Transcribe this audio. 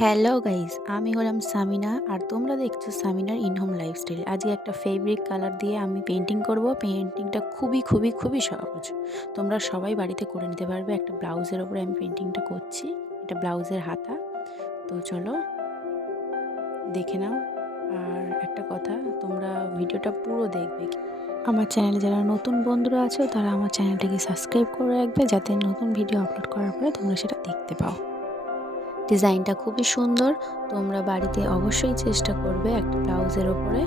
Hello guys, আমি হলাম সামিনা আর তোমরা দেখছো সামিনার ইনহোম লাইফস্টাইল। আজকে একটা ফেব্রিক কালার দিয়ে আমি পেন্টিং করব। পেন্টিংটা খুবই সহজ, তোমরা সবাই বাড়িতে করে নিতে পারবে। একটা ব্লাউজের ওপরে আমি পেন্টিংটা করছি। এটা ব্লাউজের হাতা। তো চলো দেখে নাও। আর একটা কথা, তোমরা ভিডিওটা পুরো দেখবে। আমার চ্যানেলে যারা নতুন বন্ধুরা আছো তারা আমার চ্যানেলটাকে সাবস্ক্রাইব করে রাখবে, যাতে নতুন ভিডিও আপলোড করার পরে তোমরা সেটা দেখতে পাও। ডিজাইনটা খুবই সুন্দর। তোমরা বাড়িতে অবশ্যই চেষ্টা করবে একটা ব্লাউজের ওপরে